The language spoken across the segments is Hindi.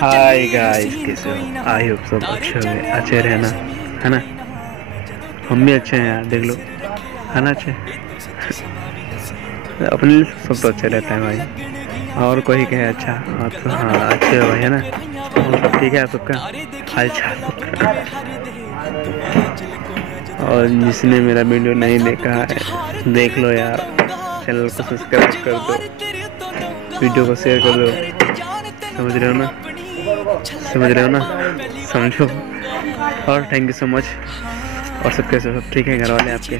हाय गाइस, कैसे हो? आई होप सब अच्छे रहना, है ना। हम भी अच्छे हैं यार, देख लो, है ना। अच्छे अपने लिए सब तो अच्छे रहते हैं भाई। और कोई कहे अच्छा, हाँ तो हाँ अच्छे हो भाई, है ना। और सब ठीक है सबका हाल चाल। और जिसने मेरा वीडियो नहीं देखा है देख लो यार, चैनल को सब्सक्राइब कर दो, वीडियो को शेयर कर दो। समझ रहे हो ना, समझ रहे हो ना, समझो। और थैंक यू सो मच। और सब कैसे, सब ठीक है? घर वाले आपके?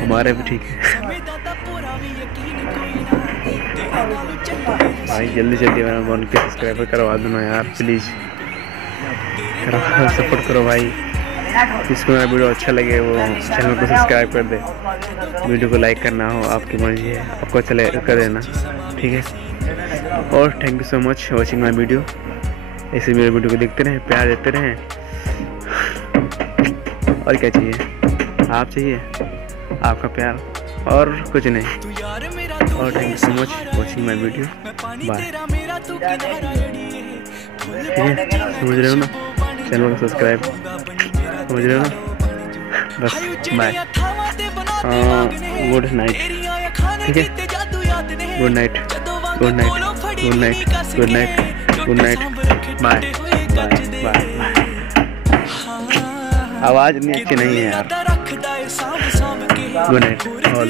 हमारे भी ठीक है भाई। जल्दी जल्दी मेरा 1K सब्सक्राइबर करवा दो ना यार, प्लीज़ करवा, सपोर्ट करो भाई। जिसको मेरा वीडियो अच्छा लगे वो चैनल को सब्सक्राइब कर दे, वीडियो को लाइक करना हो आपकी मर्जी है, आपको चले कर देना, ठीक है। और thank you so much watching my video. ऐसे मेरे वीडियो को देखते रहें, प्यार देते रहें। और क्या चाहिए? आप चाहिए, आपका प्यार, और कुछ नहीं। और thank you so much watching my video. Bye. ठीक है, समझ रहे हो ना, चैनल को सब्सक्राइब, समझ रहे हो ना। बस बाय। गुड नाइट, ठीक है। Good night, good night, good night, good night, good night. Bye bye bye bye. आवाज़ इतनी अच्छी नहीं है यार। Good night all.